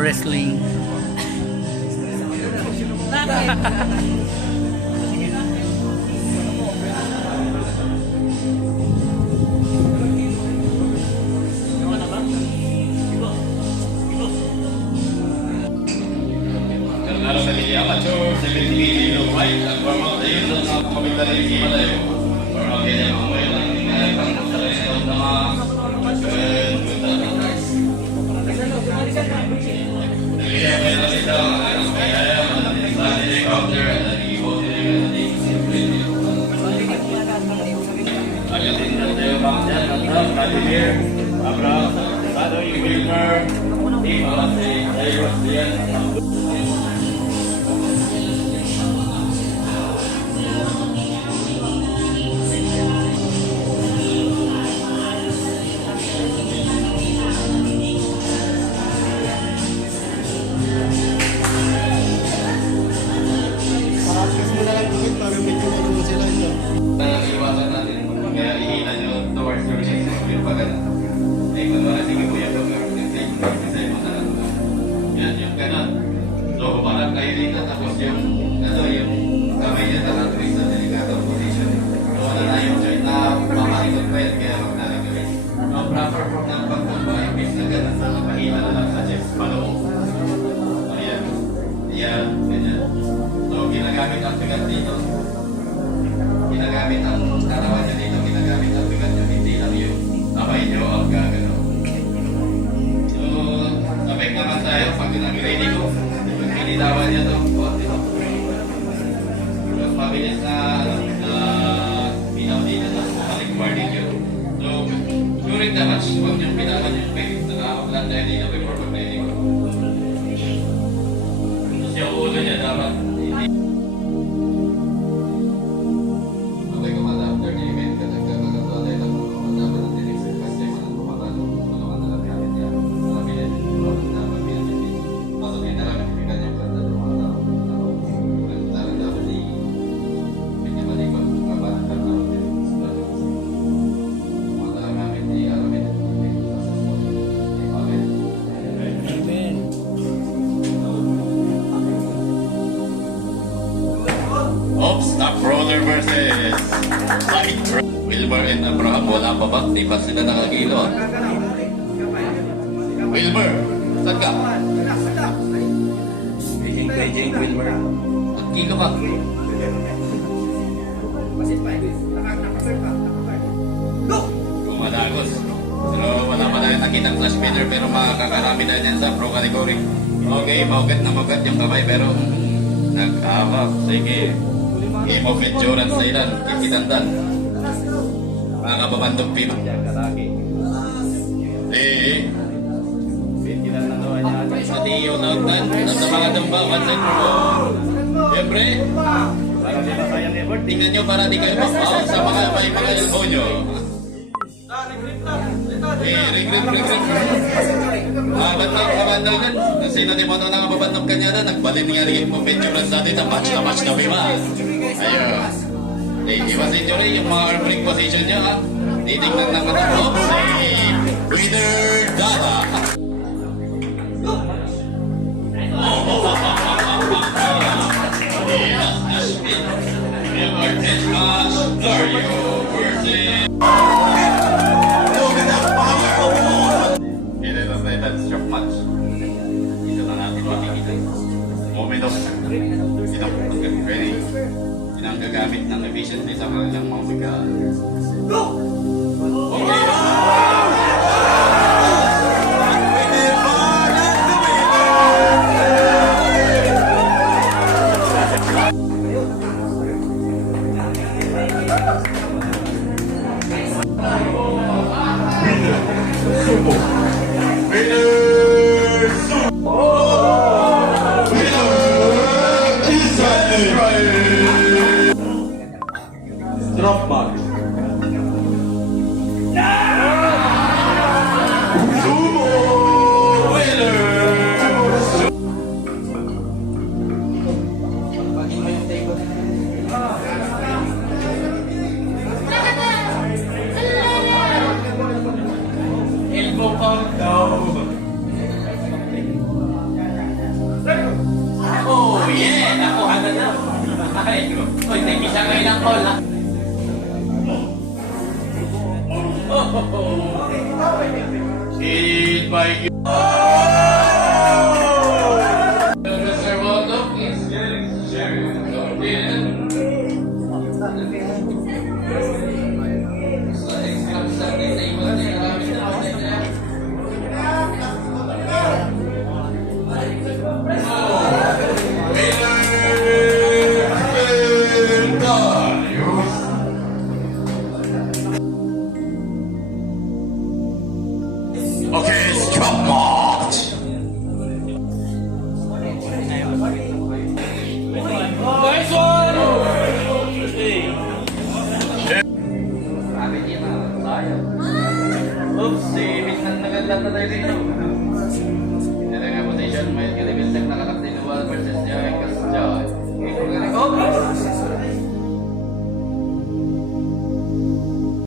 wrestling. Ginagamit ang bigat dito. Ginagamit ang karawan niya dito. Ginagamit ang bigat niyo. Hindi lang yung kamay niyo ang gagano. So, sabay naman tayo pag nag-ready ko. Pag pinitawan niya ito. Mas mabilis na pinaw dito sa balik niyo. So, during the match, huwag niyong pinawan yung peg. Nakakaplan tayo dito before pag-ready ko. Tapos yung ulo niya dapat Brother versus Wilmer and Abraham. Wala pa ba? Di pa sila nakagilo. Wilmer, saan ka? Jane Wilmer. At kilo ka? Gumadagos. Pero wala pa tayo nakitang flash meter pero makakarami tayo dyan sa pro category. Okay, maugat na maugat yung kamay pero nag-awak. Sige. Game of endurance sa ilan, kikitandan. Mga kababandong pima. Sa tiyo na utan, nasa mga damba, kansan mo. Siyempre, tingnan nyo para di kayo mapaw sa mga may mga elbow nyo. Regret. Kabandang yan. Sino di mo ito nakababandong kanya na, nagbalin nga game of endurance natin sa match na pima. Ayun. Iwas injury yung mga arm ring position niya ha. Titignan ng katakot si Winner Dada. Moment of gagamit ng efficiency sa kanilang mga bigat. Okay. Drop back. Eat by you. Mr. Waldo, please. Okay, stop march. Nice one! Oops, si Miss na naganda tayo dito. Ito nga position, may